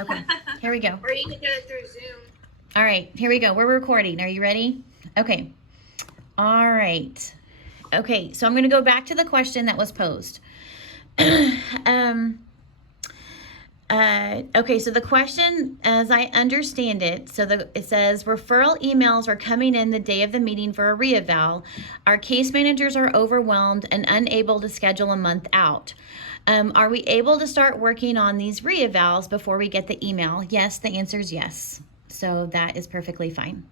Okay, here we go. Or you can do it through Zoom. All right, here we go. We're recording. Are you ready? Okay. All right. Okay, so I'm going to go back to the question that was posed. Okay, so the question, as I understand it, it says referral emails are coming in the day of the meeting for a reeval. Our case managers are overwhelmed and unable to schedule a month out. Are we able to start working on these reevals before we get the email? Yes, the answer is yes. So that is perfectly fine.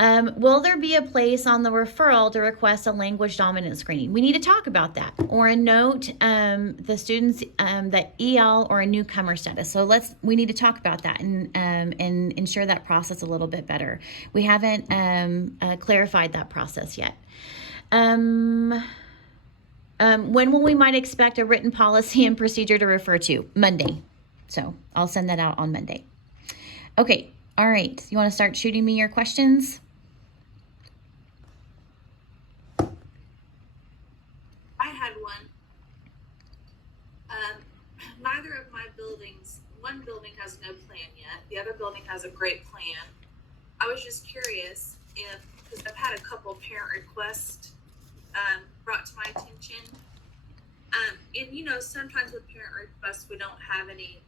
Will there be a place on the referral to request a language dominant screening? We need to talk about that, or a note the students that EL or a newcomer status. So we need to talk about that and ensure that process a little bit better. We haven't clarified that process yet. When will we might expect a written policy and procedure to refer to? Monday. So I'll send that out on Monday. Okay. All right. You want to start shooting me your questions? I had one. Neither of my buildings, one building has no plan yet. The other building has a great plan. I was just curious because I've had a couple parent requests brought to my attention. And sometimes with parent requests, we don't have any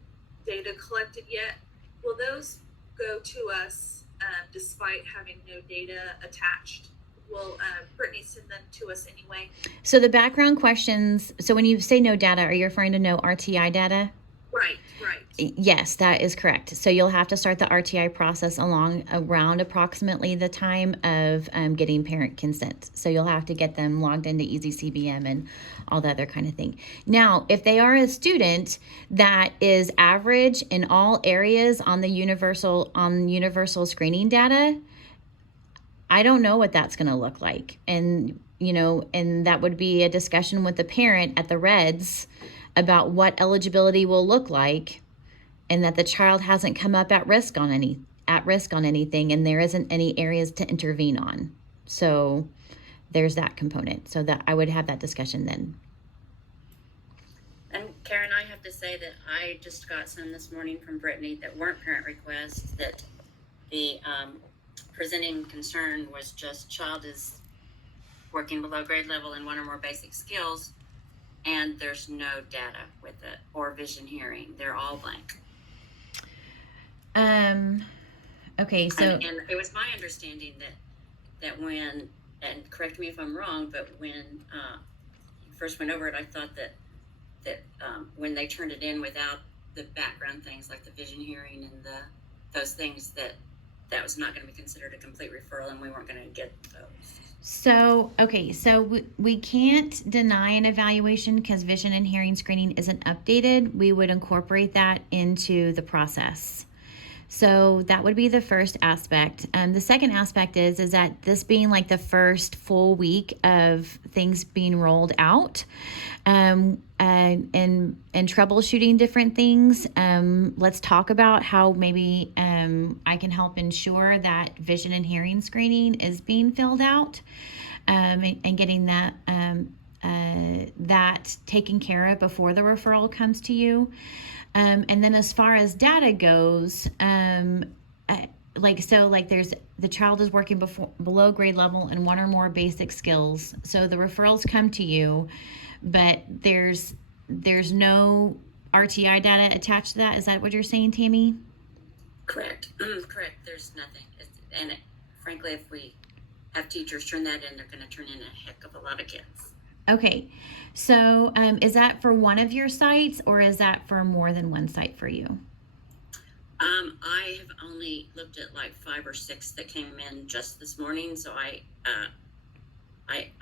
data collected yet. Will those go to us despite having no data attached? Will Brittany send them to us anyway? So the background questions, so when you say no data, are you referring to no RTI data? Right. Yes, that is correct. So you'll have to start the RTI process around approximately the time of getting parent consent. So you'll have to get them logged into EasyCBM and all the other kind of thing. Now, if they are a student that is average in all areas on the universal screening data, I don't know what that's going to look like. And that would be a discussion with the parent at the Reds about what eligibility will look like, and that the child hasn't come up at risk on anything, and there isn't any areas to intervene on. So there's that component. So that I would have that discussion then. And Karen, I have to say that I just got some this morning from Brittany that weren't parent requests, that the presenting concern was just child is working below grade level in one or more basic skills, and there's no data with it or vision hearing. They're all blank. Okay, so and it was my understanding that when, and correct me if I'm wrong, but when you first went over it, I thought that when they turned it in without the background things like the vision hearing and those things, that was not going to be considered a complete referral, and we weren't going to get those. So we can't deny an evaluation because vision and hearing screening isn't updated. We would incorporate that into the process. So that would be the first aspect. The second aspect is that this being like the first full week of things being rolled out, and troubleshooting different things. Let's talk about how maybe I can help ensure that vision and hearing screening is being filled out, and getting that taken care of before the referral comes to you. And then as far as data goes, there's the child is working below grade level in one or more basic skills. So the referrals come to you, but there's no RTI data attached to that. Is that what you're saying, Tammy? Correct. Correct. There's nothing. Frankly, if we have teachers turn that in, they're going to turn in a heck of a lot of kids. Okay, so is that for one of your sites, or is that for more than one site for you? I have only looked at like 5 or 6 that came in just this morning, so I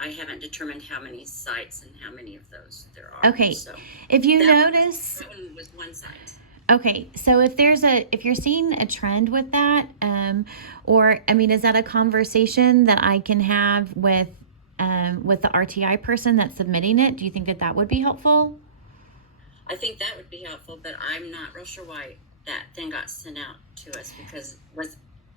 haven't determined how many sites and how many of those there are. Okay, so if you notice, that one was one site. Okay, so if you're seeing a trend with that, is that a conversation that I can have with the RTI person that's submitting it? Do you think that would be helpful? I think that would be helpful, but I'm not real sure why that thing got sent out to us, because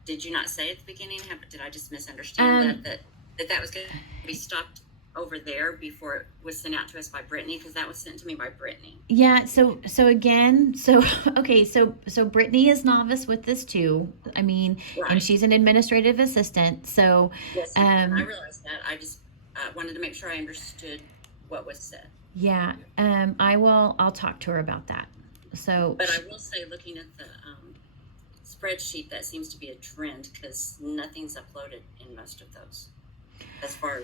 did you not say at the beginning? Did I just misunderstand that was going to be stopped over there before it was sent out to us by Brittany, because that was sent to me by Brittany. Yeah, so again, so okay, so Brittany is novice with this too. I mean, and Right. she's an administrative assistant. So, Yes, and I um, realized that. I just wanted to make sure I understood what was said. yeah, I'll talk to her about that. So, But I will say, looking at the spreadsheet, that seems to be a trend because nothing's uploaded in most of those. As far as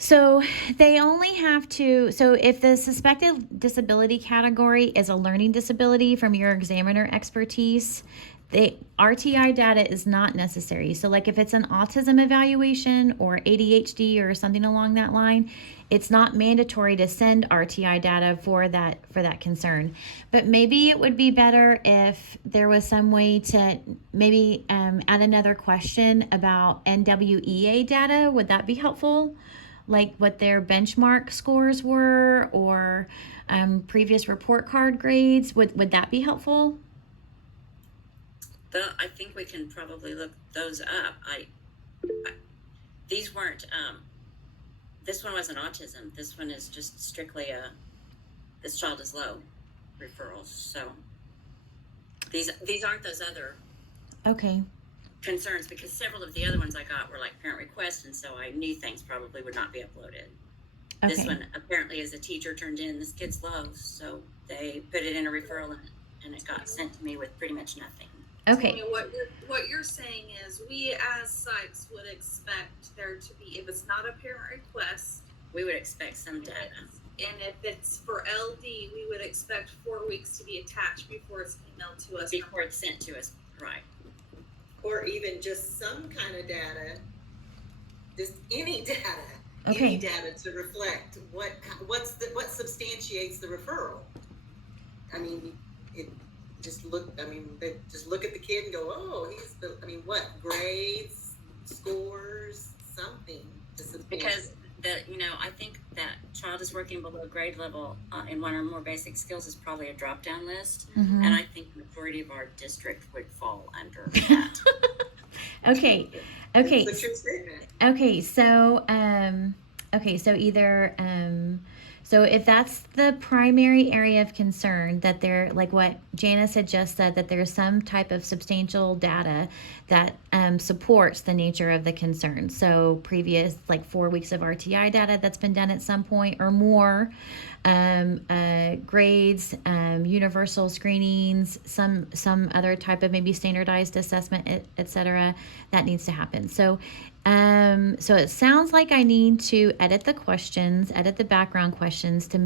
so they only have to, so if the suspected disability category is a learning disability from your examiner expertise, the RTI data is not necessary. So like if it's an autism evaluation or ADHD or something along that line, it's not mandatory to send RTI data for that concern. But maybe it would be better if there was some way to maybe add another question about NWEA data. Would that be helpful? Like what their benchmark scores were or previous report card grades. Would that be helpful? I think we can probably look those up. These weren't. This one wasn't autism. This one is just strictly this child is low referrals. So these aren't those other Okay. concerns, because several of the other ones I got were like parent requests, and so I knew things probably would not be uploaded. Okay. This one apparently, as a teacher, turned in this kid's low, so they put it in a referral, and it got sent to me with pretty much nothing. Okay. Tony, what you're saying is we as psychs would expect there to be, if it's not a parent request, We would expect some data. and if it's for LD, we would expect 4 weeks to be attached before it's emailed to us. Before it's sent to us, right? Or even just some kind of data, just any data, Okay. any data to reflect what substantiates the referral. I mean, they just look at the kid and go, oh, what grades, scores, something to substantiate. Because I think that child is working below grade level in one or more basic skills is probably a drop-down list, Mhm. and I think the majority of our district would fall under that. Okay. It's a true statement. Okay. So so either so if that's the primary area of concern, that there, like what Janice had just said, that there's some type of substantial data that supports the nature of the concern. So previous, like 4 weeks of RTI data that's been done at some point or more, grades, universal screenings, some other type of maybe standardized assessment, et cetera, that needs to happen. So so it sounds like I need to edit the background questions to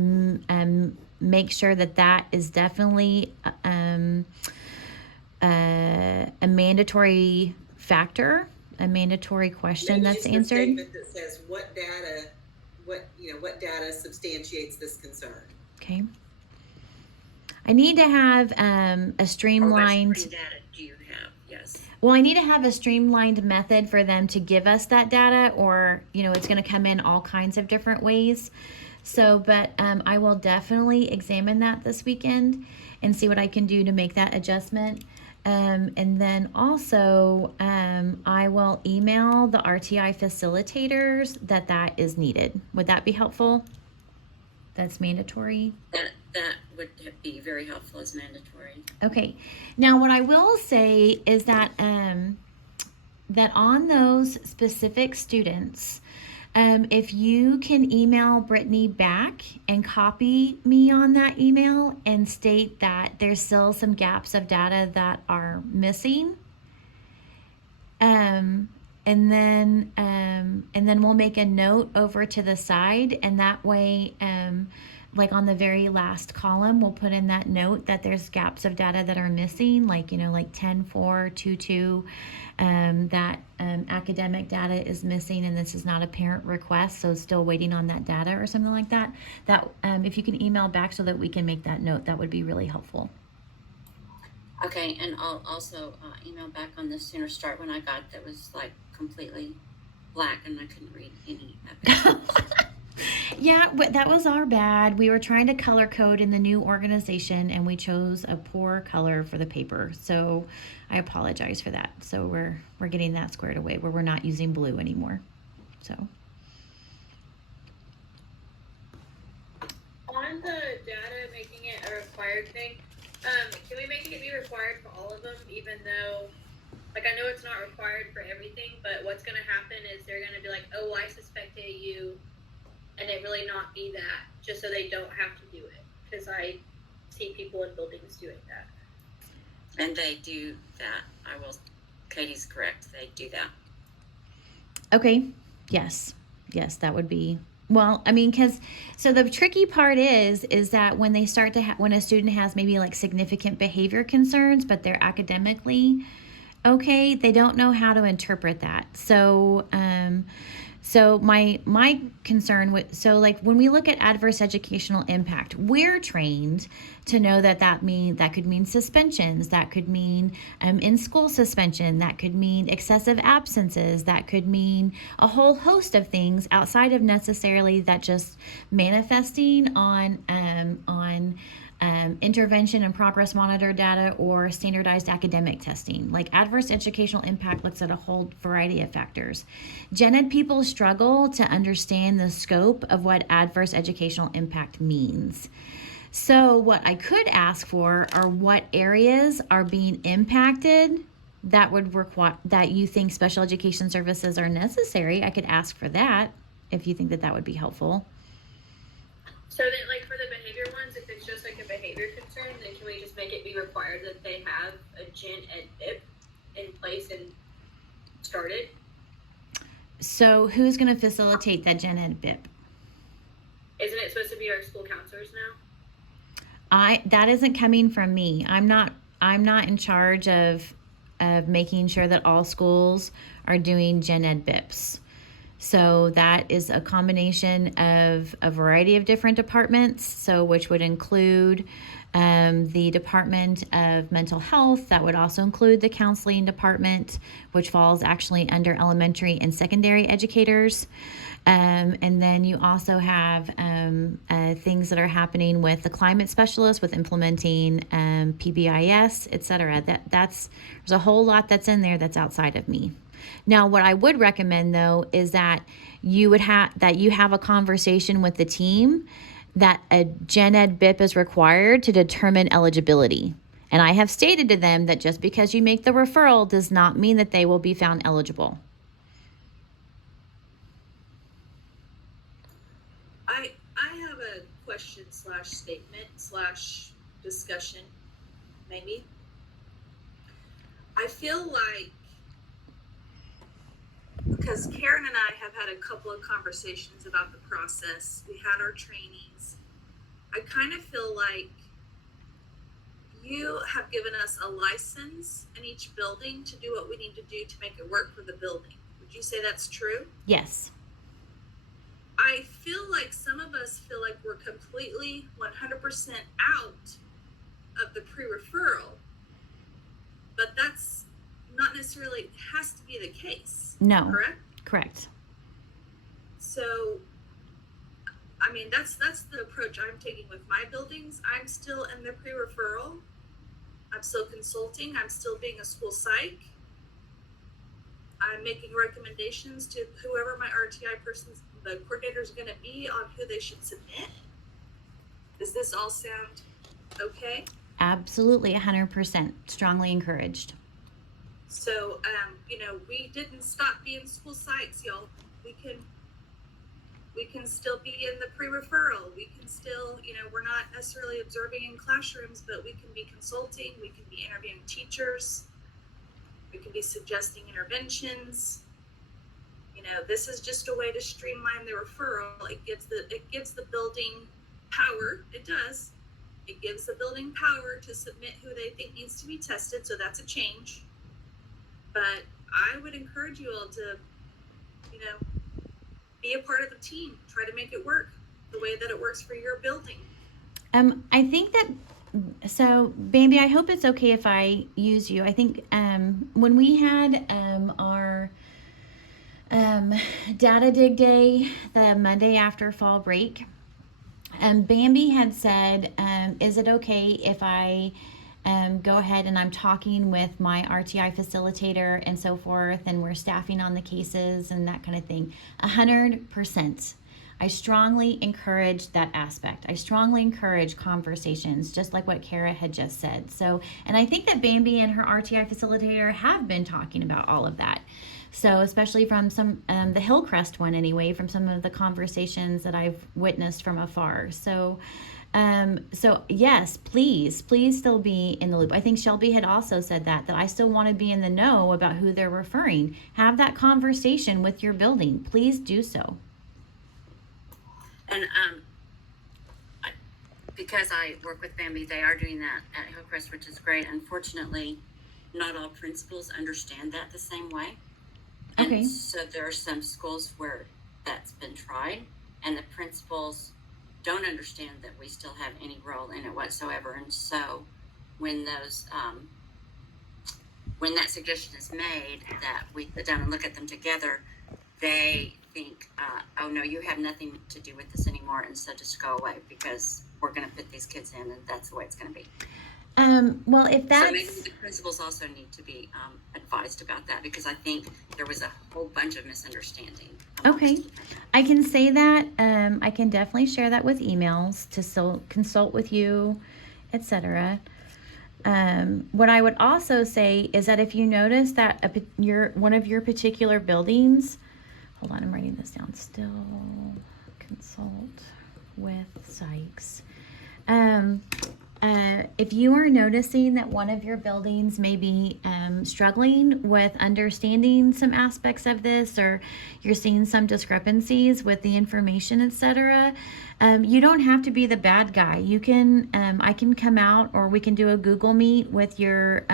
make sure that is definitely a mandatory factor, a mandatory question Maybe that's just a answered. statement that says what data substantiates this concern. Okay. I need to have a streamlined. What screen data do you have? Yes. Well, I need to have a streamlined method for them to give us that data, or, it's going to come in all kinds of different ways. So, but I will definitely examine that this weekend and see what I can do to make that adjustment. And then also, I will email the RTI facilitators that is needed. Would that be helpful? That's mandatory. That would be very helpful as mandatory. Okay. Now, what I will say is that that on those specific students, if you can email Brittany back and copy me on that email and state that there's still some gaps of data that are missing, and then we'll make a note over to the side, and that way, like on the very last column, we'll put in that note that there's gaps of data that are missing, like 10.4.2.2, that academic data is missing, and this is not a parent request, so still waiting on that data or something like that. That if you can email back so that we can make that note, that would be really helpful. Okay, and I'll also email back on the Sooner Start one I got that was like completely black and I couldn't read any of it. Yeah, but that was our bad. We were trying to color code in the new organization, and we chose a poor color for the paper. So I apologize for that. So we're getting that squared away where we're not using blue anymore. So required thing. Can we make it be required for all of them, even though, like, I know it's not required for everything, but what's going to happen is they're going to be like, oh, I suspect AU, and it really not be that, just so they don't have to do it. Because I see people in buildings doing that. And they do that. Katie's correct. They do that. Okay. Yes, that would be, well, I mean, so the tricky part is that when they start to when a student has maybe like significant behavior concerns, but they're academically okay, they don't know how to interpret that. So, so my concern with, so like when we look at adverse educational impact, we're trained to know that could mean suspensions, that could mean in school suspension, that could mean excessive absences, that could mean a whole host of things outside of necessarily that just manifesting on intervention and progress monitor data or standardized academic testing. Like adverse educational impact looks at a whole variety of factors. Gen Ed people struggle to understand the scope of what adverse educational impact means. So what I could ask for are what areas are being impacted that would require, that you think special education services are necessary. I could ask for that if you think that would be helpful. So that, like, for the behavior ones, if it's just like a behavior concern, then can we just make it be required that they have a Gen Ed BIP in place and started? So who's going to facilitate that Gen Ed BIP? Isn't it supposed to be our school counselors now? That isn't coming from me. I'm not in charge of making sure that all schools are doing Gen Ed BIPs. So that is a combination of a variety of different departments, so which would include the Department of Mental Health. That would also include the counseling department, which falls actually under elementary and secondary educators. And then you also have things that are happening with the climate specialist, with implementing PBIS, et cetera. There's a whole lot that's in there that's outside of me. Now, what I would recommend, though, is that you have a conversation with the team that a Gen Ed BIP is required to determine eligibility. And I have stated to them that just because you make the referral does not mean that they will be found eligible. I have a question / statement / discussion, maybe. I feel like, because Karen and I have had a couple of conversations about the process, we had our trainings, I kind of feel like you have given us a license in each building to do what we need to do to make it work for the building. Would you say that's true? Yes. I feel like some of us feel like we're completely 100% out of the pre-referral, but that's not necessarily has to be the case. No. Correct? So, I mean, that's the approach I'm taking with my buildings. I'm still in the pre-referral. I'm still consulting. I'm still being a school psych. I'm making recommendations to whoever my RTI the coordinator is going to be on who they should submit. Does this all sound okay? Absolutely, 100%. Strongly encouraged. So, we didn't stop being school psychs, y'all. We can still be in the pre-referral. We can still, we're not necessarily observing in classrooms, but we can be consulting. We can be interviewing teachers. We can be suggesting interventions. This is just a way to streamline the referral. It gives the building power. It does. It gives the building power to submit who they think needs to be tested. So that's a change. But I would encourage you all to, be a part of the team. Try to make it work the way that it works for your building. I think that, so Bambi, I hope it's okay if I use you. I think when we had our data dig day the Monday after fall break, Bambi had said, is it okay if I go ahead and I'm talking with my RTI facilitator and so forth, and we're staffing on the cases and that kind of thing? 100%. I strongly encourage that aspect. I strongly encourage conversations, just like what Kara had just said. So, and I think that Bambi and her RTI facilitator have been talking about all of that. So, especially from some, the Hillcrest one anyway, from some of the conversations that I've witnessed from afar. So yes, please still be in the loop. I think Shelby had also said that I still want to be in the know about who they're referring. Have that conversation with your building. Please do so. And because I work with Bambi, they are doing that at Hillcrest, which is great. Unfortunately, not all principals understand that the same way. Okay. And so there are some schools where that's been tried, and the principals don't understand that we still have any role in it whatsoever. And so when those when that suggestion is made that we sit down and look at them together, they think, oh no, you have nothing to do with this anymore, and so just go away because we're going to put these kids in, and that's the way it's going to be. Well, if that's... So maybe the principals also need to be advised about that, because I think there was a whole bunch of misunderstanding. Okay, I can say that. I can definitely share that with emails to still consult with you, etc. What I would also say is that if you notice that one of your particular buildings, hold on, I'm writing this down. Still consult with Sykes. If you are noticing that one of your buildings may be struggling with understanding some aspects of this, or you're seeing some discrepancies with the information, etc., you don't have to be the bad guy. You can, I can come out, or we can do a Google Meet with your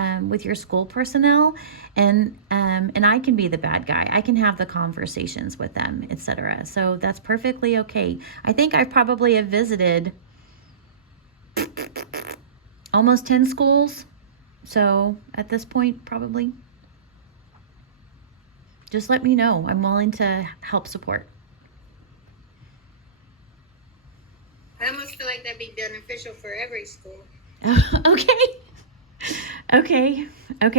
school personnel, and I can be the bad guy. I can have the conversations with them, etc. So that's perfectly okay. I think I probably have visited almost 10 schools. So at this point, probably. Just let me know. I'm willing to help support. I almost feel like that'd be beneficial for every school. Okay.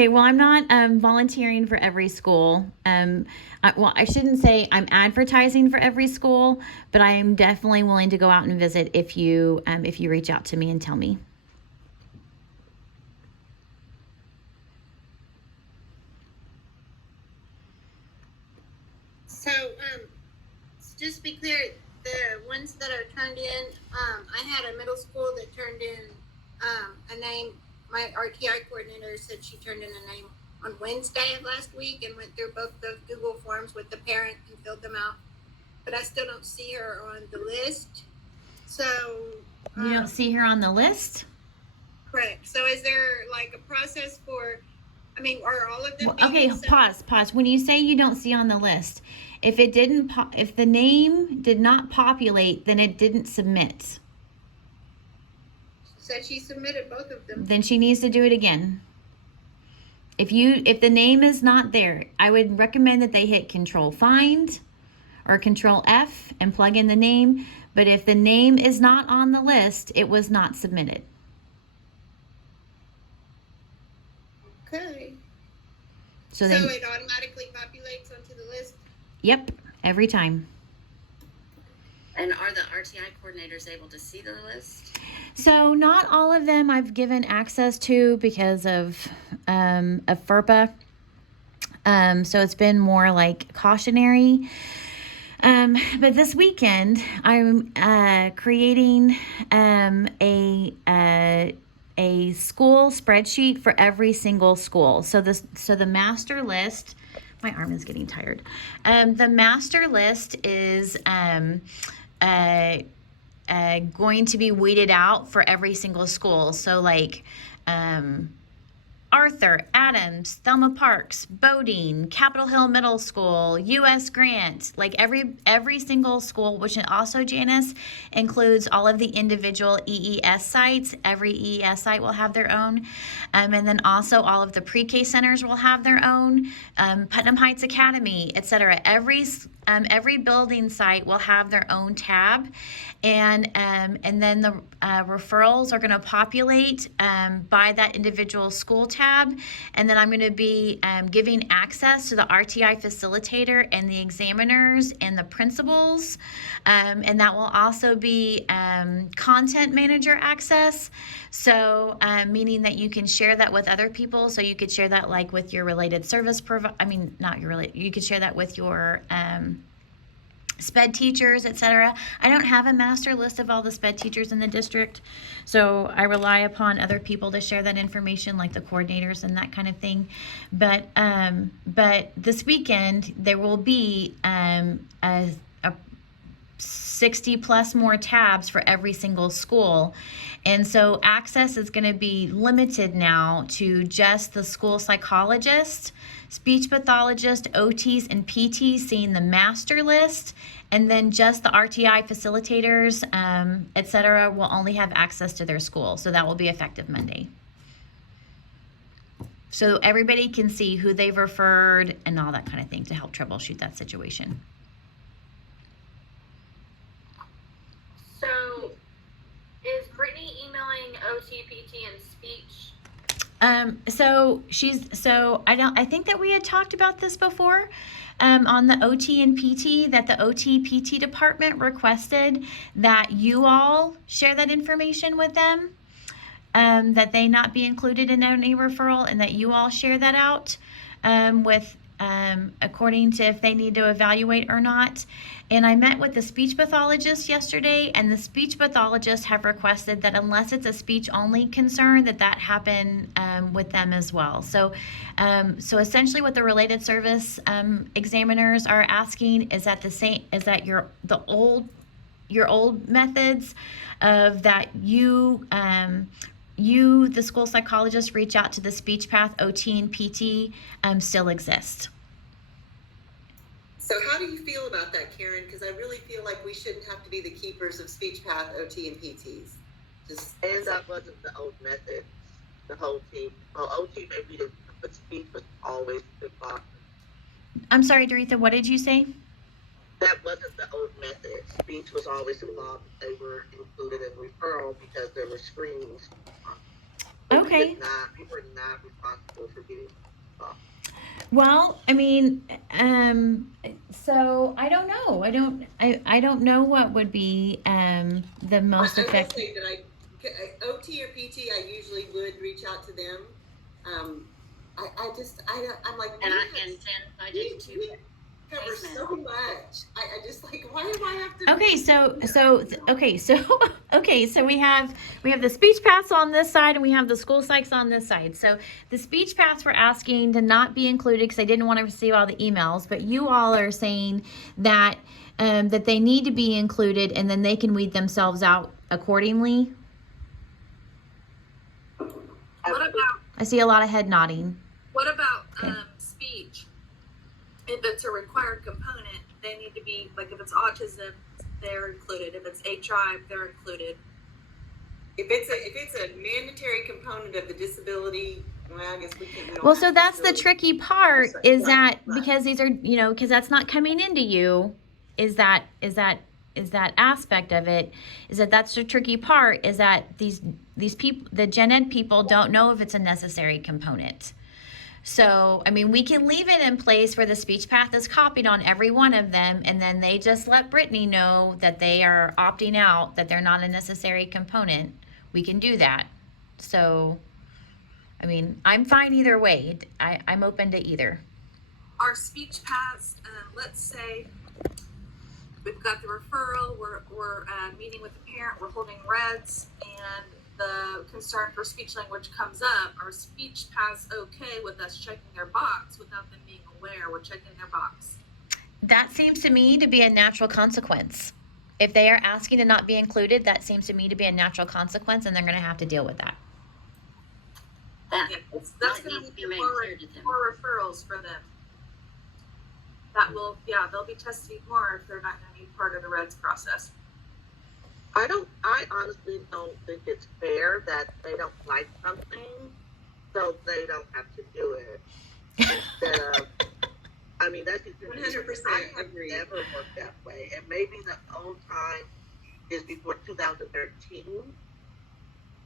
Well, I'm not volunteering for every school. I shouldn't say I'm advertising for every school, but I am definitely willing to go out and visit if you reach out to me and tell me. So, just to be clear, the ones that are turned in, I had a middle school that turned in a name. My RTI coordinator said she turned in a name on Wednesday of last week and went through both the Google forms with the parent and filled them out. But I still don't see her on the list. So You don't see her on the list? correct. So is there like a process for? I mean, are all of them? Well, being okay, accepted? pause. When you say you don't see on the list, if the name did not populate, then it didn't submit. Said she submitted both of them. Then she needs to do it again. If the name is not there, I would recommend that they hit Control Find or Control F and plug in the name. But if the name is not on the list, it was not submitted. Okay. So So then, it automatically populates onto the list? yep, every time. And are the RTI coordinators able to see the list? So not all of them I've given access to because of FERPA. So it's been more like cautionary. But this weekend I'm creating a school spreadsheet for every single school. So the master list. My arm is getting tired. The master list is going to be weeded out for every single school. So like Arthur, Adams, Thelma Parks, Bodine, Capitol Hill Middle School, U.S. Grant, like every single school, which also, Janice, includes all of the individual EES sites. Every EES site will have their own. And then also all of the pre-K centers will have their own. Putnam Heights Academy, etc. Every building site will have their own tab. And then the referrals are going to populate by that individual school tab. tab, and then I'm going to be giving access to the RTI facilitator and the examiners and the principals, and that will also be content manager access. So meaning that you can share that with other people. So you could share that like with your related service you could share that with your SPED teachers, etc. I don't have a master list of all the SPED teachers in the district, so I rely upon other people to share that information, like the coordinators and that kind of thing. But this weekend there will be a 60 plus more tabs for every single school. And so access is going to be limited now to just the school psychologist, speech pathologist, OTs, and PTs seeing the master list, and then just the RTI facilitators, etc., will only have access to their school. So that will be effective Monday. So everybody can see who they've referred and all that kind of thing to help troubleshoot that situation. So, is Brittany emailing OT, PT, and speech? I think that we had talked about this before, on the OT and PT, that the OT PT department requested that you all share that information with them, that they not be included in any referral, and that you all share that out, according to if they need to evaluate or not. And I met with the speech pathologist yesterday, and the speech pathologists have requested that unless it's a speech only concern, that happen with them as well. So essentially what the related service examiners are asking is that your old methods of that you, the school psychologist, reach out to the speech path, OT, and PT still exist. So how do you feel about that, Karen? Because I really feel like we shouldn't have to be the keepers of speech path, OT, and PTs. And that wasn't the old method. The whole team. Well, OT maybe didn't, but speech was always the box. I'm sorry, Doretha, what did you say? That wasn't the old method. Speech was always involved. They were included in referral because there were screenings. Okay. We were not responsible for getting involved. Well, I mean, so I don't know. I don't know what would be the most I will effective. say that OT or PT, I usually would reach out to them. I'm like, And then I did too. we cover so much. I just like, why do I have to? So we have the speech paths on this side, and we have the school psychs on this side. So the speech paths were asking to not be included because they didn't want to receive all the emails, but you all are saying that that they need to be included, and then they can weed themselves out accordingly. What about I see a lot of head nodding. Okay. Speech? If it's a required component, they need to be, like, if it's autism, they're included. If it's HI, they're included. If it's a mandatory component of the disability, well, I guess we don't Well, have so that's the disability. tricky part, is that Right. because these are, because that's not coming into you, is that aspect of it, that's the tricky part, is that these people, the gen ed people, don't know if it's a necessary component. So, I mean, we can leave it in place where the speech path is copied on every one of them, and then they just let Brittany know that they are opting out, that they're not a necessary component. We can do that. So, I mean, I'm fine either way. I'm open to either. Our speech paths, let's say we've got the referral, we're meeting with the parent, we're holding reds, and the concern for speech language comes up. Are speech paths okay with us checking their box without them being aware we're checking their box? That seems to me to be a natural consequence. If they are asking to not be included, that seems to me to be a natural consequence, and they're going to have to deal with that. That, Yeah, that's that going needs to to be be made more clear to them. referrals for them. That will, they'll be tested more if they're not going to be part of the REDS process. I honestly don't think it's fair that they don't like something, so they don't have to do it. Instead of, I mean, that's just 100% agree. Never worked that way, and maybe the old time is before 2013,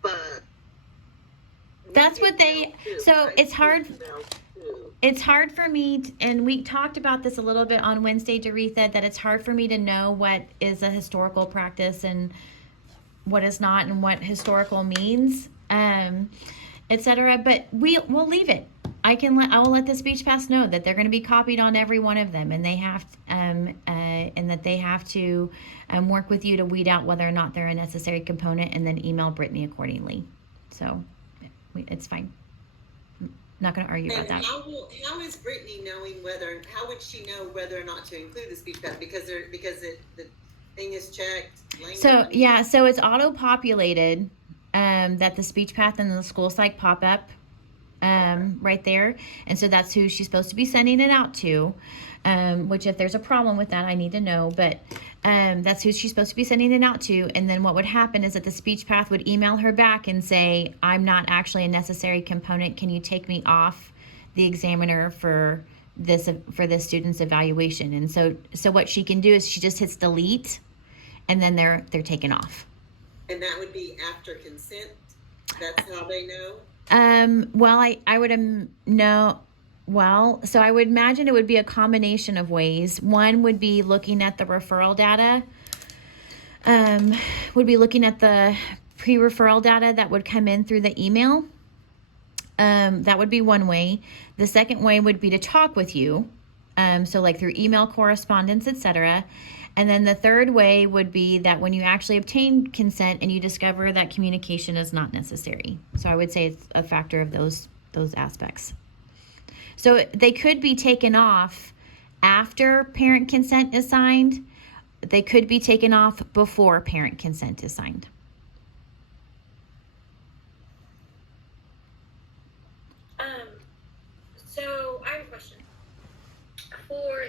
but That's what they, so it's hard. Emails too. It's hard for me, and we talked about this a little bit on Wednesday, Doretha, that it's hard for me to know what is a historical practice and what is not, and what historical means, etc. But we'll leave it. I will let the speech pass know that they're going to be copied on every one of them, and they have, and that they have to work with you to weed out whether or not they're a necessary component, and then email Brittany accordingly. So it's fine. Not going to argue about And that. how is Brittany knowing how would she know whether or not to include the speech path? Because the thing is checked. So it's auto-populated, that the speech path and the school psych pop up right there. And so that's who she's supposed to be sending it out to, which if there's a problem with that, I need to know. But that's who she's supposed to be sending it out to. And then what would happen is that the speech path would email her back and say, I'm not actually a necessary component. Can you take me off the examiner for this student's evaluation? And so what she can do is she just hits delete, and then they're taken off. And that would be after consent. That's how they know. Well, I would no. Well, so I would imagine it would be a combination of ways. One would be looking at the referral data. Would be looking at the pre-referral data that would come in through the email. That would be one way. The second way would be to talk with you. So like through email correspondence, etc. And then the third way would be that when you actually obtain consent and you discover that communication is not necessary. So I would say it's a factor of those aspects. So they could be taken off after parent consent is signed. They could be taken off before parent consent is signed. So I have a question. For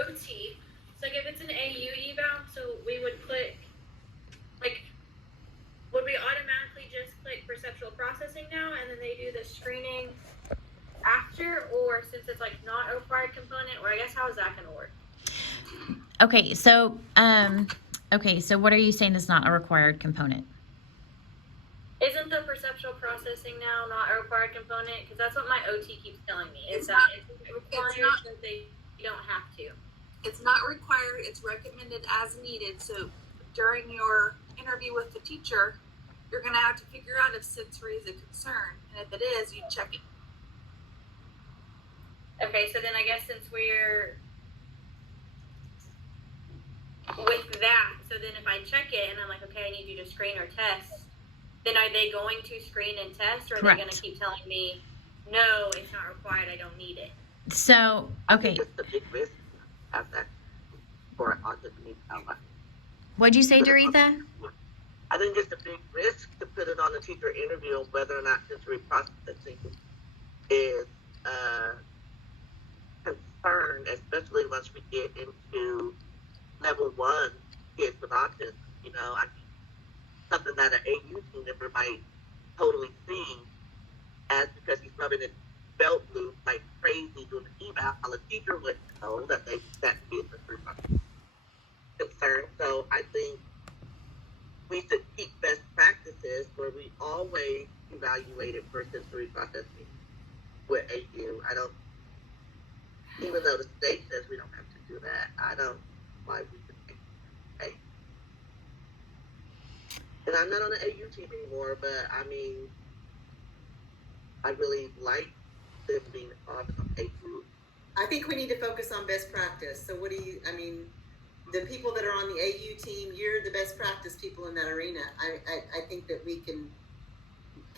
OT, so like if it's an AU eval, so we would click, like, would we automatically just click perceptual processing now and then they do the screening after, or since it's like not a required component, or I guess how is that going to work? Okay, so what are you saying is not a required component? Isn't the perceptual processing now not a required component? Because that's what my OT keeps telling me. Is It's that not- it's required it's not- since they don't have to. It's not required, it's recommended as needed, so during your interview with the teacher, you're gonna have to figure out if sensory is a concern, and if it is, you check it. Okay, so then I guess since we're with that, so then if I check it and I'm like, okay, I need you to screen or test, then are they going to screen and test, or are they going to keep telling me, no, it's not required, I don't need it? So, okay. It's a big risk to have that for autism. What'd you say, Doretha? I think it's a big risk to put it on the teacher interview whether or not sensory processing is concerned, especially once we get into level 1 kids with autism. You know, I mean, something that an AU team member might totally see as because he's rubbing his belt loop like crazy doing an eval, a teacher would know that is a sensory processing concern. So I think we should keep best practices where we always evaluate it for sensory processing with AU. I don't, even though the state says we don't have to do that, I don't why we should make it. And I'm not on the AU team anymore, but I mean, I really like them being involved on AU. I think we need to focus on best practice. So the people that are on the AU team, you're the best practice people in that arena. I think that we can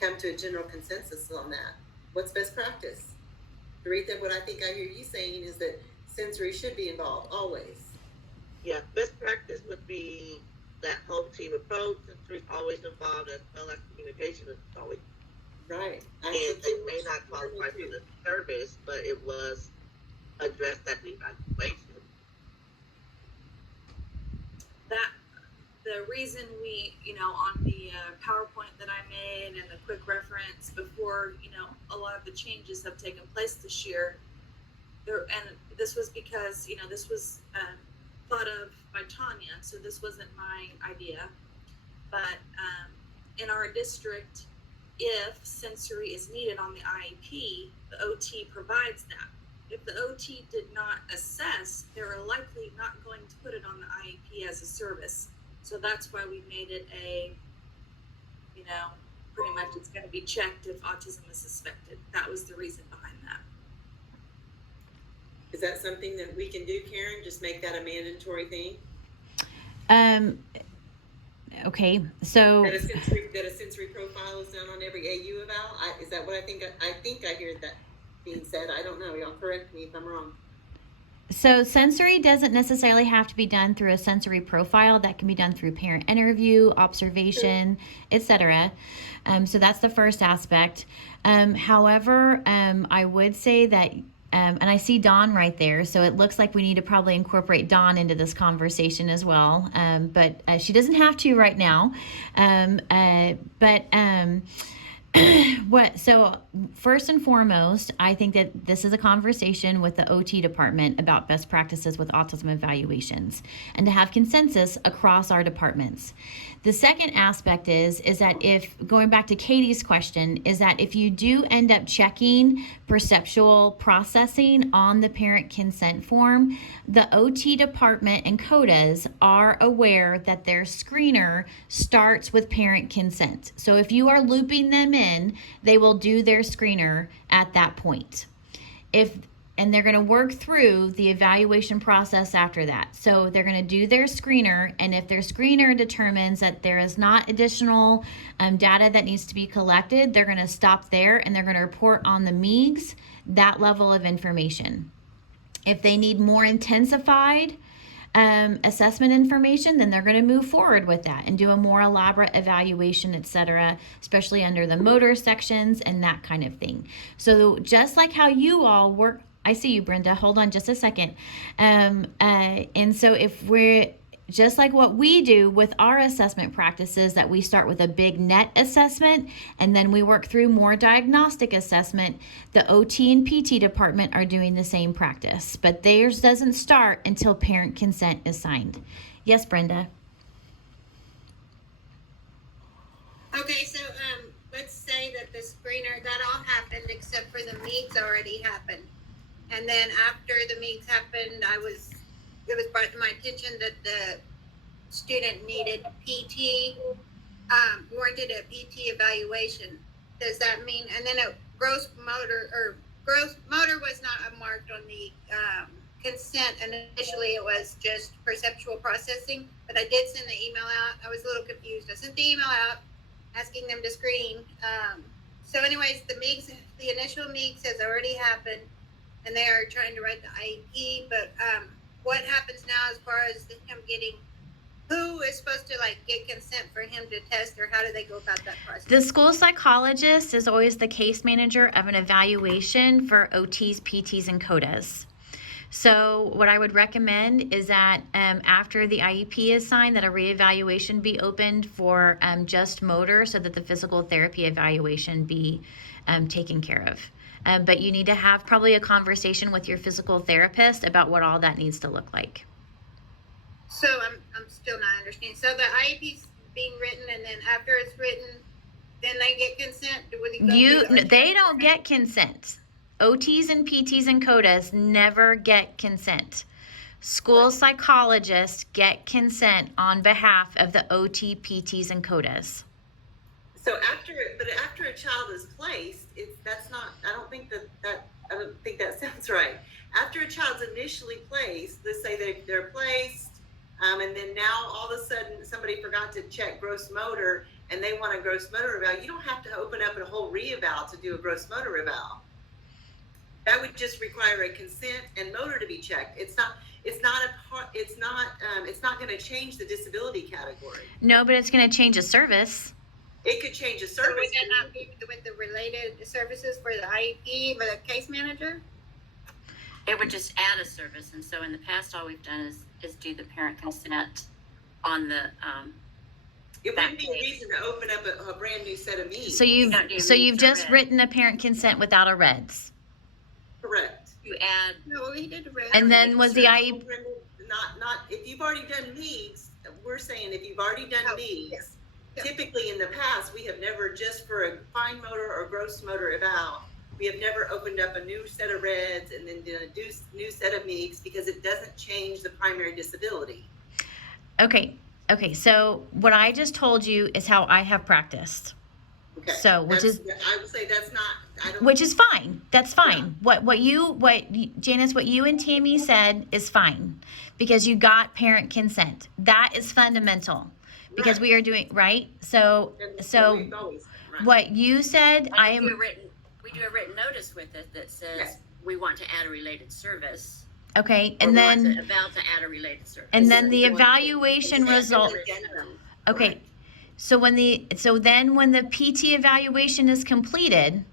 come to a general consensus on that. What's best practice? Doretha, what I think I hear you saying is that sensory should be involved always. Yeah, best practice would be that whole team approach. Sensory's always involved, as well as communication is always. Right. And they may not qualify for the service, but it was addressed at the evaluation. That the reason we, on the PowerPoint that I made and the quick reference before, a lot of the changes have taken place this year, and this was because, this was thought of by Tanya, so this wasn't my idea, but in our district, if sensory is needed on the IEP, the OT provides that. If the OT did not assess, they're likely not going to put it on the IEP as a service. So that's why we made it a, pretty much it's going to be checked if autism is suspected. That was the reason behind that. Is that something that we can do, Karen? Just make that a mandatory thing? Okay, so That a sensory profile is done on every AU eval? Is that what I think? I think I hear that being said. I don't know. Y'all correct me if I'm wrong. So sensory doesn't necessarily have to be done through a sensory profile. That can be done through parent interview, observation, etc. So that's the first aspect. However, I would say that, and I see Dawn right there, so it looks like we need to probably incorporate Dawn into this conversation as well. But she doesn't have to right now. So first and foremost, I think that this is a conversation with the OT department about best practices with autism evaluations and to have consensus across our departments. The second aspect is that if, going back to Katie's question, is that if you do end up checking perceptual processing on the parent consent form, the OT department and CODAs are aware that their screener starts with parent consent. So if you are looping them in, they will do their screener at that point. And they're going to work through the evaluation process after that. So they're going to do their screener, and if their screener determines that there is not additional data that needs to be collected, they're going to stop there and they're going to report on the MEGS that level of information. If they need more intensified assessment information, then they're going to move forward with that and do a more elaborate evaluation, etc., especially under the motor sections and that kind of thing. So just like how you all work, I see you, Brenda. Hold on just a second. And so if we're just like what we do with our assessment practices, that we start with a big net assessment and then we work through more diagnostic assessment, the OT and PT department are doing the same practice, but theirs doesn't start until parent consent is signed. Yes, Brenda? Okay, so let's say that the screener, that all happened except for the MEGS already happened. And then after the MEGS happened, it was brought to my attention that the student needed PT, warranted a PT evaluation. Does that mean, and then a gross motor was not marked on the consent. Initially, it was just perceptual processing, but I did send the email out. I was a little confused. I sent the email out asking them to screen. So anyways, the initial MEGS has already happened, and they are trying to write the IEP, but what happens now as far as him getting, who is supposed to get consent for him to test, or how do they go about that process? The school psychologist is always the case manager of an evaluation for OTs, PTs, and CODAs. So what I would recommend is that after the IEP is signed, that a reevaluation be opened for just motor, so that the physical therapy evaluation be taken care of. But you need to have probably a conversation with your physical therapist about what all that needs to look like. So I'm still not understanding. So the IEP's being written, and then after it's written, then they get consent? They don't get consent. OTs and PTs and CODAs never get consent. School psychologists get consent on behalf of the OT, PTs, and CODAs. So after a child is placed, I don't think that sounds right. After a child's initially placed, let's say they're placed, and then now all of a sudden somebody forgot to check gross motor and they want a gross motor eval. You don't have to open up a whole re-eval to do a gross motor eval. That would just require a consent and motor to be checked. It's not going to change the disability category. No, but it's going to change a service. It could change a So service. would that not be with the related services for the IEP, for the case manager? It would just add a service, and so in the past, all we've done is do the parent consent on the. It wouldn't be a reason to open up a brand new set of needs. So you've just written a parent consent without a REDS. Correct. You add. No, we did the And then was the IEP? Not if you've already done needs. We're saying if you've already done needs, typically in the past, we have never, just for a fine motor or gross motor eval, we have never opened up a new set of reds and then done a new set of meeks, because it doesn't change the primary disability. Okay. So what I just told you is how I have practiced. Okay. So, which is, I would say that's not, I don't. which is fine. That's fine. Janice, what you and Tammy said is fine, because you got parent consent. That is fundamental, because Right. we are doing right. So And so we've always, right. what you said, I We do am a written notice with it that says Yes. we want to add a related service. okay. Or And we want then to eval to add a related service. and then Is the there- evaluation is there result. an addendum? Okay. Right. So then when the PT evaluation is completed,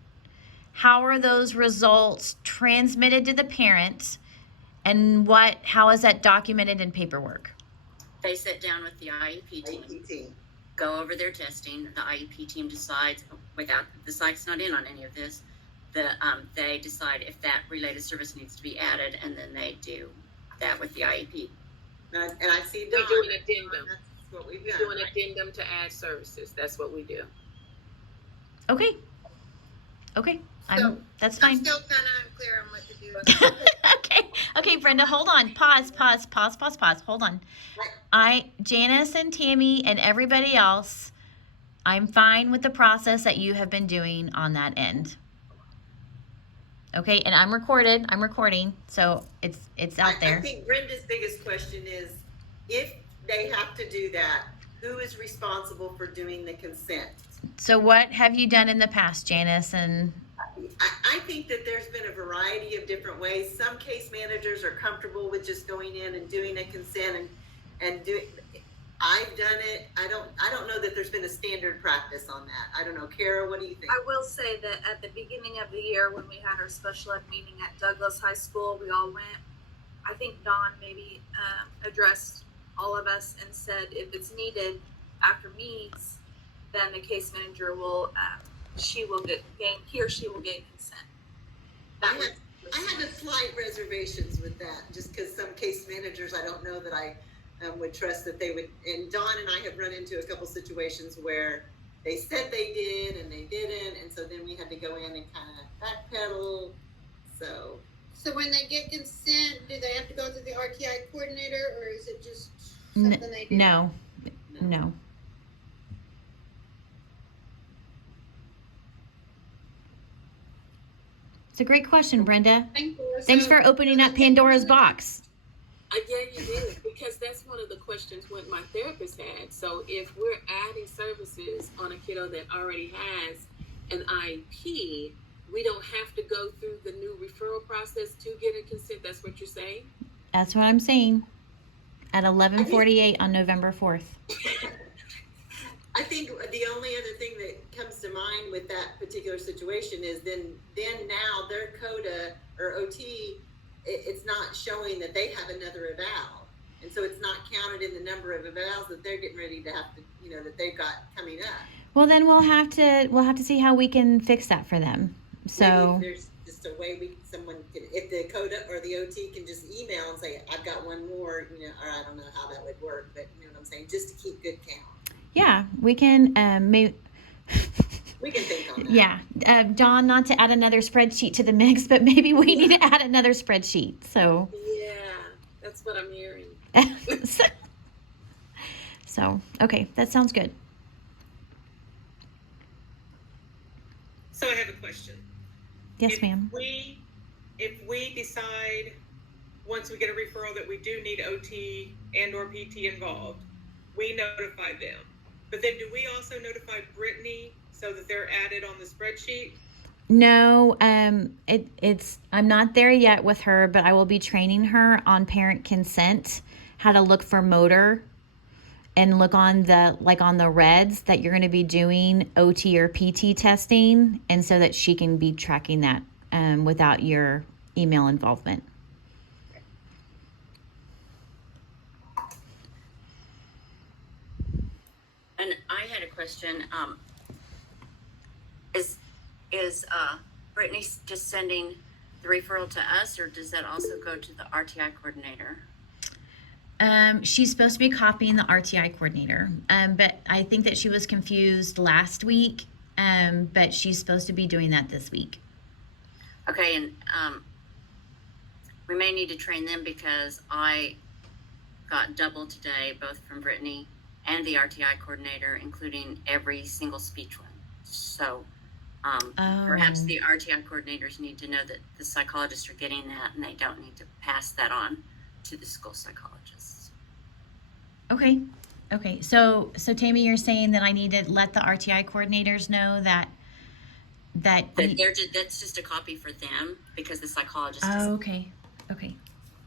how are those results transmitted to the parent, and how is that documented in paperwork? They sit down with the IEP team, APT. go over their testing. The IEP team decides, without the site's not in on any of this, they decide if that related service needs to be added, and then they do that with the IEP. And I see We Dawn. do an addendum. That's what we've We done. do an right? addendum to add services. That's what we do. Okay. So, That's I'm fine. still kind of unclear on what to do. Okay, Brenda, hold on. Pause. Hold on. Janice and Tammy and everybody else, I'm fine with the process that you have been doing on that end. Okay, and I'm recording, so it's out there. I think Brenda's biggest question is, if they have to do that, who is responsible for doing the consent? So what have you done in the past, Janice? And I think that there's been a variety of different ways. Some case managers are comfortable with just going in and doing a consent and doing. I've done it. I don't know that there's been a standard practice on that. I don't know. Kara, what do you think? I will say that at the beginning of the year, when we had our special ed meeting at Douglas High School, we all went. I think Dawn maybe addressed all of us and said if it's needed after meetings, then the case manager will, he or she will gain consent. I have a slight reservations with that, just because some case managers, I don't know that I would trust that they would. And Dawn and I have run into a couple situations where they said they did and they didn't, and so then we had to go in and kind of backpedal. So when they get consent, do they have to go to the RTI coordinator, or is it just something they do? no. It's a great question, Brenda. Thanks for opening up Pandora's box. Yeah, you did, because that's one of the questions what my therapist had. So if we're adding services on a kiddo that already has an IEP, we don't have to go through the new referral process to get a consent. That's what you're saying? That's what I'm saying. At 11:48 on November 4th. I think the only other thing that comes to mind with that particular situation is then now their CODA or OT, it's not showing that they have another eval. And so it's not counted in the number of evals that they're getting ready to have to, that they've got coming up. Well, then we'll have to see how we can fix that for them. So maybe there's just a way someone can, if the CODA or the OT can just email and say, I've got one more, or I don't know how that would work, but you know what I'm saying, just to keep good count. yeah, we can maybe. We can think on that. Yeah, Dawn, not to add another spreadsheet to the mix, but maybe we need to add another spreadsheet. So. Yeah, that's what I'm hearing. So okay, that sounds good. So I have a question. Yes, ma'am. If we decide once we get a referral that we do need OT and or PT involved, we notify them. But then do we also notify Brittany so that they're added on the spreadsheet? No, it's I'm not there yet with her, but I will be training her on parent consent, how to look for motor and look on the reds that you're going to be doing OT or PT testing, and so that she can be tracking that without your email involvement. And I had a question. Is Brittany just sending the referral to us, or does that also go to the RTI coordinator? She's supposed to be copying the RTI coordinator, but I think that she was confused last week, but she's supposed to be doing that this week. Okay, and we may need to train them because I got double today, both from Brittany and the RTI coordinator, including every single speech one. So perhaps the RTI coordinators need to know that the psychologists are getting that, and they don't need to pass that on to the school psychologists. Okay. So Tammy, you're saying that I need to let the RTI coordinators know that But that's just a copy for them because the psychologist okay.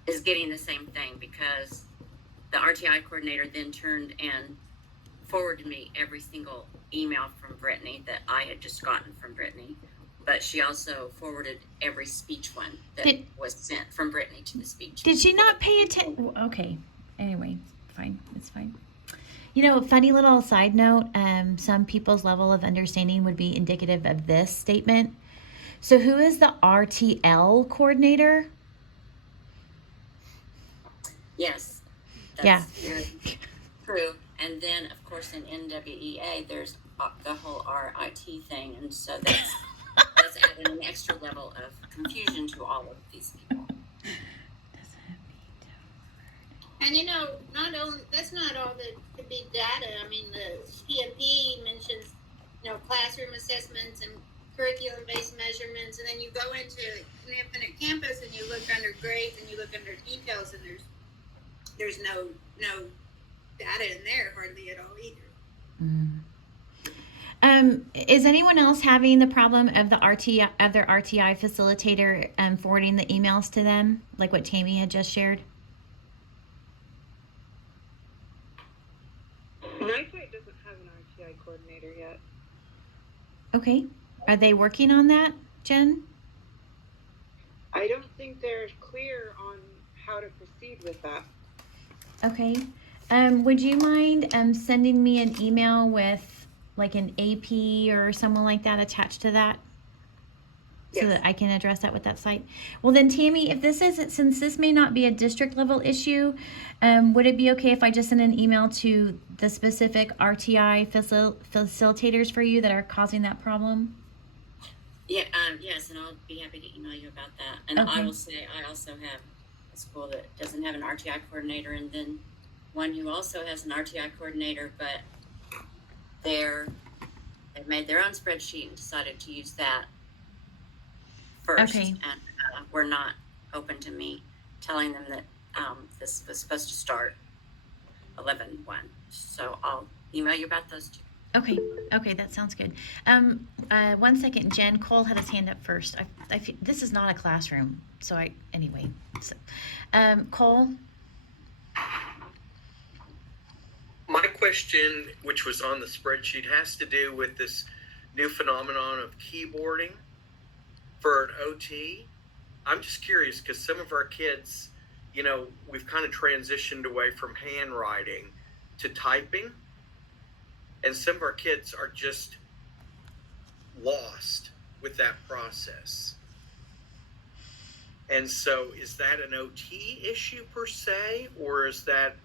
is getting the same thing, because the RTI coordinator then turned and forwarded me every single email from Brittany that I had just gotten from Brittany. But she also forwarded every speech one that was sent from Brittany to the speech. Did she not pay attention? Okay. Anyway, fine. It's fine. You know, funny little side note, some people's level of understanding would be indicative of this statement. So who is the RTL coordinator? Yes. Yeah. True. And then, of course, in NWEA, there's the whole RIT thing. And so that's added an extra level of confusion to all of these people. And you know, that's not all the big data. I mean, the PMP mentions, you know, classroom assessments and curriculum-based measurements, and then you go into an Infinite Campus and you look under grades and you look under details, and there's no data in there hardly at all either. Is anyone else having the problem of the other RTI facilitator forwarding the emails to them, like what Tammy had just shared? NIFITE doesn't have an RTI coordinator yet. Okay. Are they working on that, Jen? I don't think they're clear on how to proceed with that. Okay. Would you mind sending me an email with like an AP or someone like that attached to that? So that I can address that with that site. Well then, Tammy, since this may not be a district level issue, would it be okay if I just send an email to the specific RTI facilitators for you that are causing that problem? Yeah, yes, and I'll be happy to email you about that. And I will say I also have a school that doesn't have an RTI coordinator, and then one who also has an RTI coordinator, but they've made their own spreadsheet and decided to use that first. Okay. And we're not open to me telling them that this was supposed to start 11/1. So I'll email you about those two. Okay, that sounds good. 1 second, Jen. Cole had his hand up first. I feel, this is not a classroom, so anyway. So, Cole. My question, which was on the spreadsheet, has to do with this new phenomenon of keyboarding for an OT. I'm just curious because some of our kids, you know, we've kind of transitioned away from handwriting to typing. And some of our kids are just lost with that process. And so is that an OT issue per se, or is that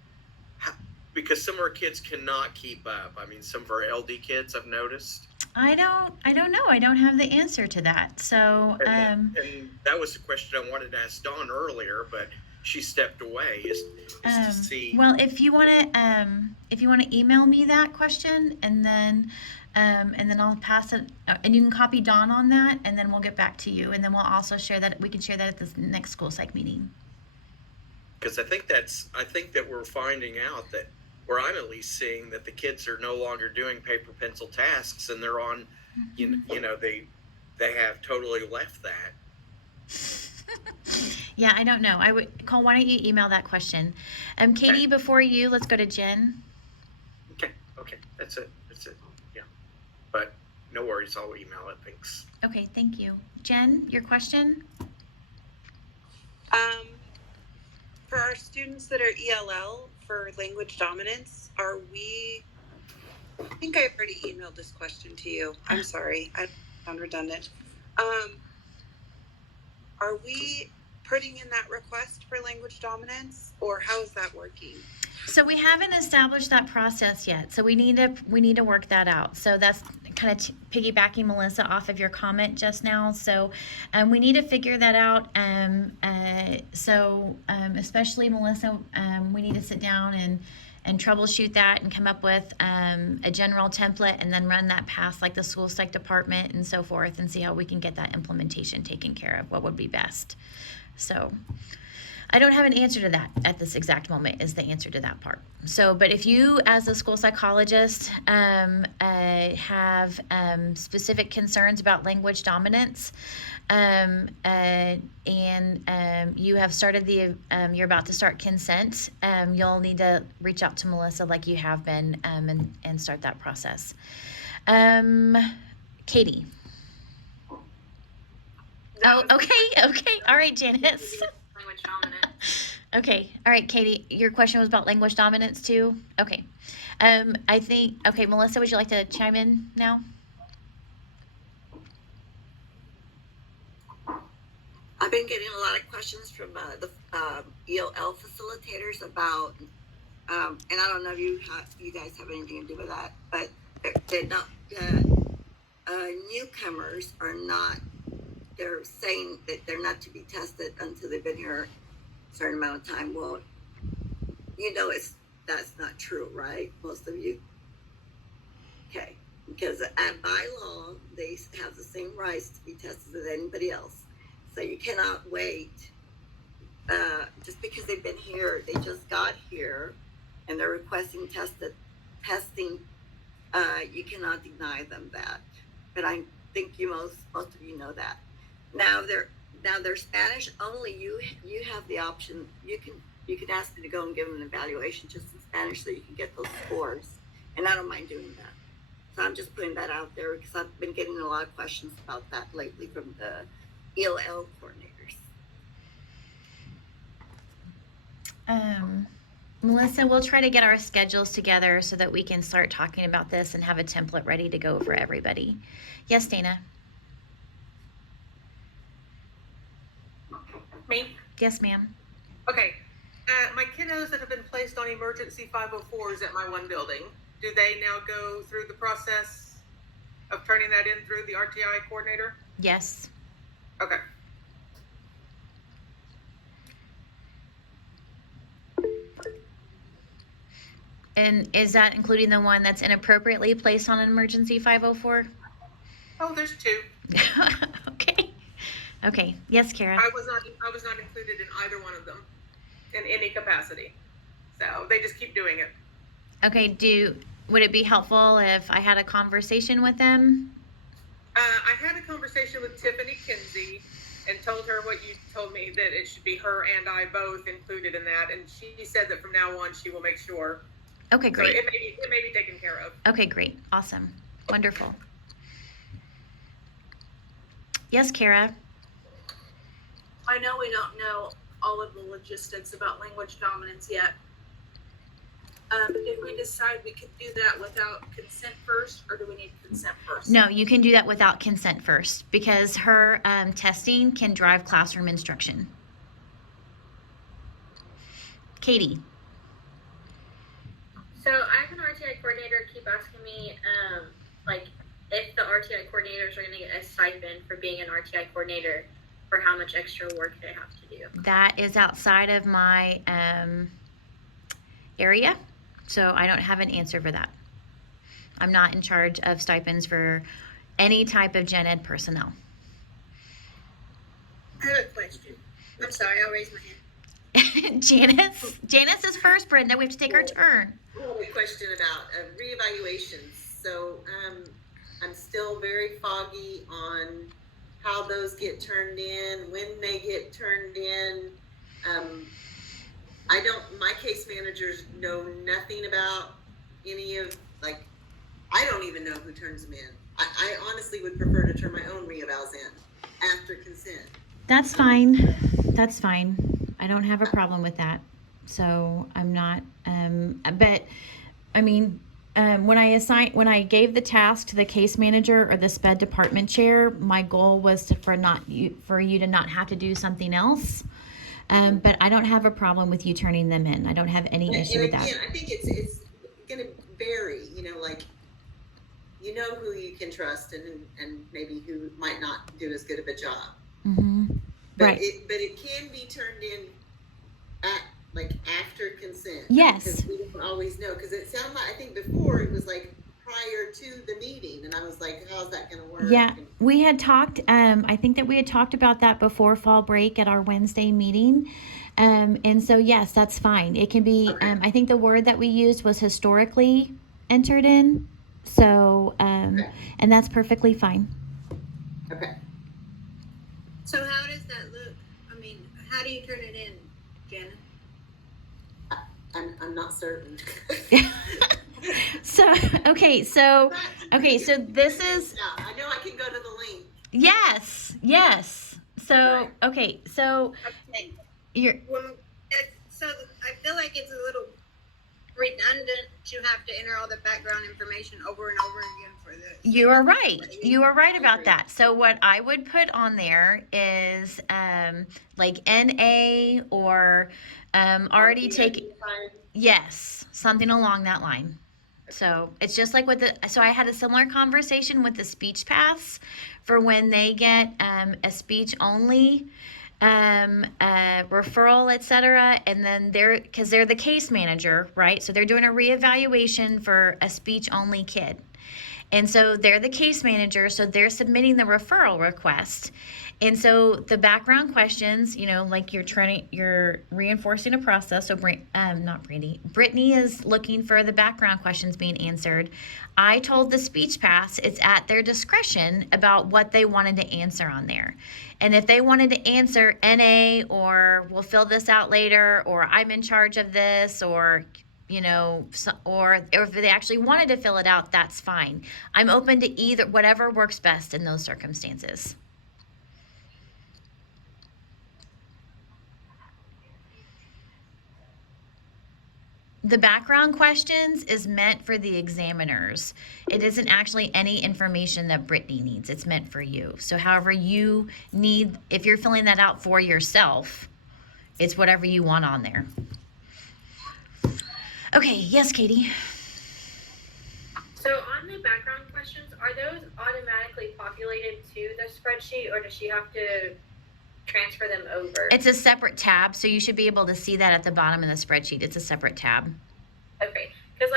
because some of our kids cannot keep up? I mean, some of our LD kids, I've noticed. I don't know. I don't have the answer to that. So, and that was the question I wanted to ask Dawn earlier, but she stepped away. Is to see. Well, if you want to email me that question, and then I'll pass it, and you can copy Dawn on that, and then we'll get back to you, and then we'll also share that. We can share that at this next school psych meeting. Because I think that we're finding out that, where I'm at least seeing that the kids are no longer doing paper pencil tasks, and they're on, you know, they have totally left that. Yeah, I don't know. Cole, why don't you email that question? Katie, before you, let's go to Jen. Okay, that's it. Yeah, but no worries, I'll email it. Thanks. Okay, thank you. Jen, your question? For our students that are ELL for language dominance, I think I already emailed this question to you. I'm sorry, I sound redundant. Are we putting in that request for language dominance, or how is that working? So we haven't established that process yet. So we need to work that out. So that's kind of piggybacking, Melissa, off of your comment just now. So we need to figure that out. Especially Melissa, we need to sit down and troubleshoot that and come up with a general template and then run that past like the school psych department and so forth and see how we can get that implementation taken care of, what would be best. So I don't have an answer to that at this exact moment is the answer to that part. So, but if you as a school psychologist have specific concerns about language dominance and you have started you're about to start consent, you'll need to reach out to Melissa like you have been and start that process. Katie. Oh, okay. All right, Janice. Language dominant. Okay. All right, Katie, your question was about language dominance too? Okay. Okay, Melissa, would you like to chime in now? I've been getting a lot of questions from the ELL facilitators about, and I don't know if you guys have anything to do with that, but they're not, newcomers are not, they're saying that they're not to be tested until they've been here a certain amount of time. Well, that's not true, right? Most of you. Okay. Because by law, they have the same rights to be tested as anybody else. So you cannot wait. Just because they've been here, they just got here, and they're requesting testing. You cannot deny them that. But I think most of you know that. Now they're Spanish only. You have the option. You can ask me to go and give them an evaluation just in Spanish so you can get those scores. And I don't mind doing that. So I'm just putting that out there because I've been getting a lot of questions about that lately from the ELL coordinators. Melissa, we'll try to get our schedules together so that we can start talking about this and have a template ready to go for everybody. Yes, Dana? Me? Yes, ma'am. Okay. My kiddos that have been placed on emergency 504s at my one building, do they now go through the process of turning that in through the RTI coordinator? Yes. Okay. And is that including the one that's inappropriately placed on an emergency 504? Oh, there's two. Okay. Okay. Yes, Kara. I was not included in either one of them in any capacity. So they just keep doing it. Okay. Would it be helpful if I had a conversation with them? I had a conversation with Tiffany Kinsey and told her what you told me, that it should be her and I both included in that. And she said that from now on, she will make sure. Okay, great. So it may be taken care of. Okay, great. Awesome. Wonderful. Yes, Kara. I know we don't know all of the logistics about language dominance yet. Did we decide we could do that without consent first, or do we need consent first? No, you can do that without consent first because her testing can drive classroom instruction. Katie. So I have an RTI coordinator keep asking me, if the RTI coordinators are going to get a stipend for being an RTI coordinator for how much extra work they have to do. That is outside of my area, so I don't have an answer for that. I'm not in charge of stipends for any type of gen ed personnel. I have a question. I'm sorry, I'll raise my hand. Janice is first, Brenda. We have to take our turn. I have a question about reevaluations. So I'm still very foggy on how those get turned in, when they get turned in. My case managers know nothing about any of, I don't even know who turns them in. I honestly would prefer to turn my own reevals in after consent. That's fine. That's fine. I don't have a problem with that. So I'm not, but I mean, when I gave the task to the case manager or the sped department chair, my goal was for you to not have to do something else. But I don't have a problem with you turning them in. I don't have any issue with that. And again, I think it's going to vary. Like who you can trust, and maybe who might not do as good of a job. Mm-hmm. But Right. it can be turned in after consent. Yes. Because we don't always know. Because it sounded like, I think before it was like prior to the meeting, and I was like, how's that going to work? Yeah, we had talked. I think that we had talked about that before fall break at our Wednesday meeting. And so yes, that's fine. It can be. Okay. I think the word that we used was historically entered in. So Okay. and that's perfectly fine. Okay. So how does that look? I mean, how do you turn it in, Jenna? I'm not certain. So this is. I know I can go to the link. Yes. So okay, so Okay. you're. I feel like it's a little redundant. You have to enter all the background information over and over again for this. You are right. You are right about that. So what I would put on there is like NA or already taken. Yes, something along that line. So it's just like so I had a similar conversation with the speech paths for when they get a speech only referral, etc. And then because they're the case manager, right? So they're doing a reevaluation for a speech only kid. And so they're the case manager, so they're submitting the referral request. And so the background questions, like you're reinforcing a process. So Brittany is looking for the background questions being answered. I told the speech paths it's at their discretion about what they wanted to answer on there. And if they wanted to answer NA or we'll fill this out later or I'm in charge of this or or if they actually wanted to fill it out, that's fine. I'm open to either, whatever works best in those circumstances. The background questions is meant for the examiners. It isn't actually any information that Brittany needs. It's meant for you. So however you need, if you're filling that out for yourself, it's whatever you want on there. Okay, yes, Katie. So on the background questions, are those automatically populated to the spreadsheet, or does she have to transfer them over? It's a separate tab, so you should be able to see that at the bottom of the spreadsheet. It's a separate tab. Okay, because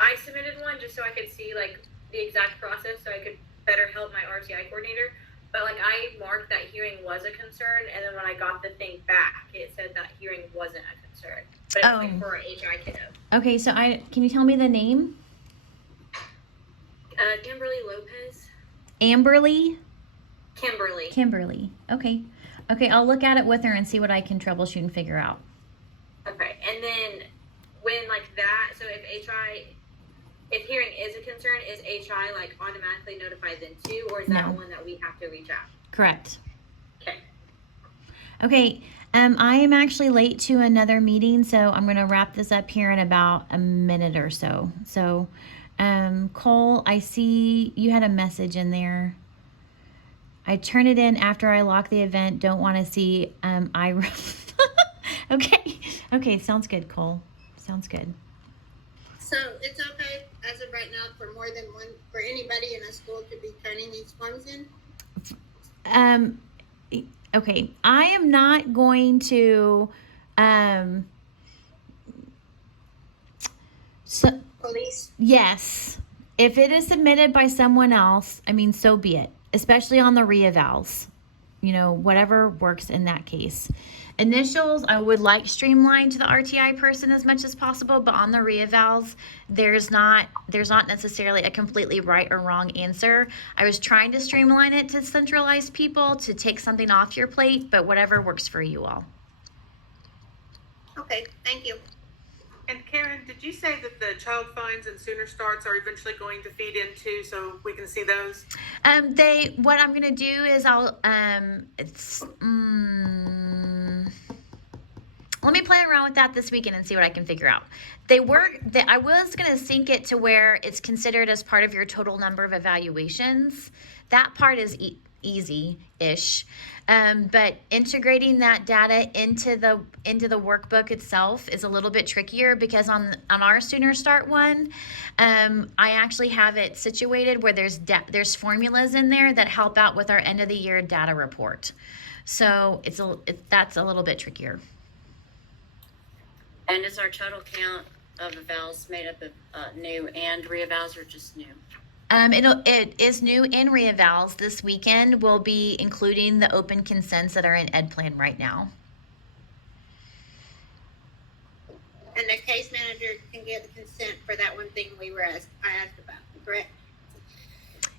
I submitted one just so I could see the exact process, so I could better help my RTI coordinator. But I marked that hearing was a concern, and then when I got the thing back, it said that hearing wasn't a concern, but it was for an HI kiddo. Okay, so can you tell me the name? Kimberly Lopez. Amberly? Kimberly. Okay, I'll look at it with her and see what I can troubleshoot and figure out. Okay, and then when that, so if hearing is a concern, is HI automatically notified then too, or is that one that we have to reach out? Correct. Okay. Okay, I am actually late to another meeting, so I'm going to wrap this up here in about a minute or so. So, Cole, I see you had a message in there. I turn it in after I lock the event. Don't want to see Okay, sounds good, Cole. Sounds good. So it's okay as of right now for more than one, for anybody in a school to be turning these forms in? Okay, I am not going to Police? Yes. If it is submitted by someone else, so be it, especially on the reevals. Whatever works in that case. Initials, I would like streamlined to the RTI person as much as possible, but on the reevals, there's not necessarily a completely right or wrong answer. I was trying to streamline it to centralize people to take something off your plate, but whatever works for you all. Okay, thank you. And Karen, did you say that the child finds and sooner starts are eventually going to feed into so we can see those? What I'm gonna do is let me play around with that this weekend and see what I can figure out. I was going to sync it to where it's considered as part of your total number of evaluations. That part is easy-ish. But integrating that data into the workbook itself is a little bit trickier, because on our Sooner Start one, I actually have it situated where there's formulas in there that help out with our end of the year data report. So that's a little bit trickier. And is our total count of evals made up of new and reevals, or just new? It is new in reevals. This weekend we'll be including the open consents that are in Ed Plan right now. And the case manager can get the consent for that one thing I asked about, correct?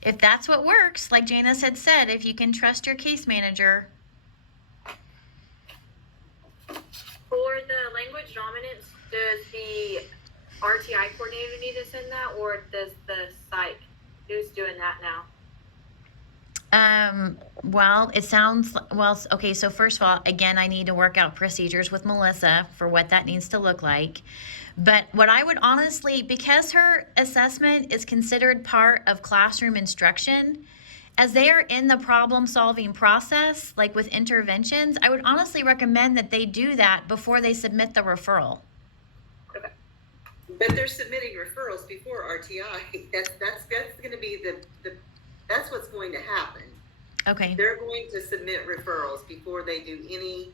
If that's what works, like Janice had said, if you can trust your case manager. For the language dominance, does the RTI coordinator need to send that, or does the psych? Who's doing that now? Well, it sounds, well, okay, so first of all, again, I need to work out procedures with Melissa for what that needs to look like. But what I would honestly, because her assessment is considered part of classroom instruction, as they are in the problem-solving process, like with interventions, I would honestly recommend that they do that before they submit the referral. Okay. But they're submitting referrals before RTI. That's going to be that's what's going to happen. Okay. They're going to submit referrals before they do any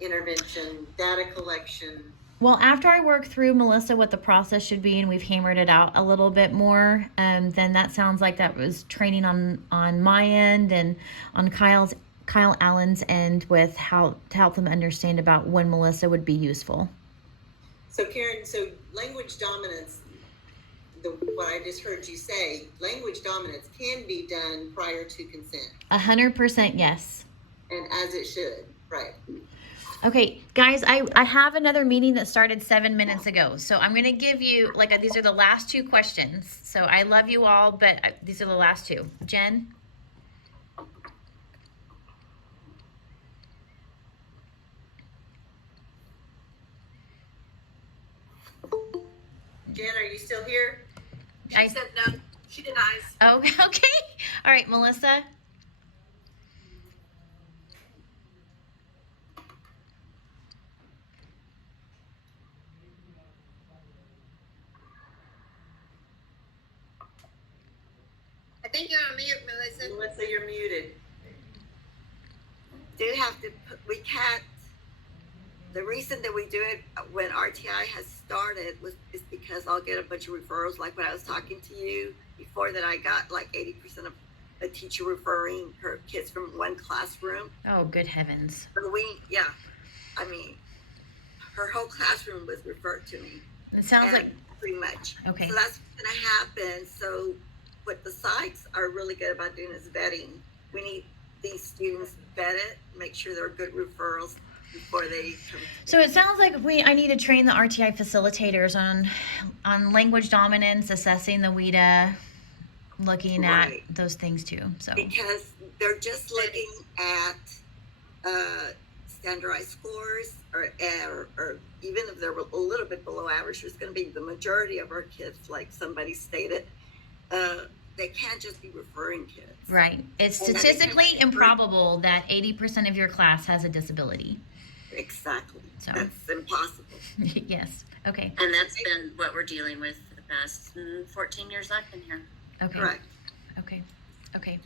intervention, data collection. Well, after I work through, Melissa, what the process should be, and we've hammered it out a little bit more, then that sounds like that was training on my end and on Kyle Allen's end with how to help them understand about when Melissa would be useful. So Karen, language dominance, what I just heard you say, language dominance can be done prior to consent. 100% yes. And as it should, right. Okay, guys, I have another meeting that started 7 minutes ago. So I'm going to give you, these are the last two questions. So I love you all, but these are the last two. Jen? Jen, are you still here? She said no. She denies. Oh, okay. All right, Melissa? I think you're on mute, Melissa. Melissa, you're muted. Do have to we can't, the reason that we do it when RTI has started is because I'll get a bunch of referrals. Like when I was talking to you before, that I got like 80% of a teacher referring her kids from one classroom. Oh, good heavens. So her whole classroom was referred to me. It sounds like pretty much. Okay. So that's going to happen. So what the sites are really good about doing is vetting. We need these students vetted, make sure they're good referrals before they come. So it sounds like I need to train the RTI facilitators on language dominance, assessing the WIDA, looking at those things too. So because they're just looking at standardized scores, or even if they're a little bit below average, there's going to be the majority of our kids, like somebody stated, they can't just be referring kids. Right. It's statistically improbable that 80% of your class has a disability. Exactly. So that's impossible. Yes. Okay. And that's been what we're dealing with the past 14 years I've been here. Okay. Right. Okay. Okay.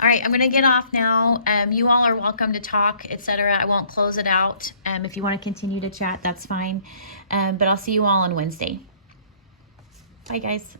All right. I'm going to get off now. You all are welcome to talk, etc. I won't close it out. If you want to continue to chat, that's fine. But I'll see you all on Wednesday. Bye, guys.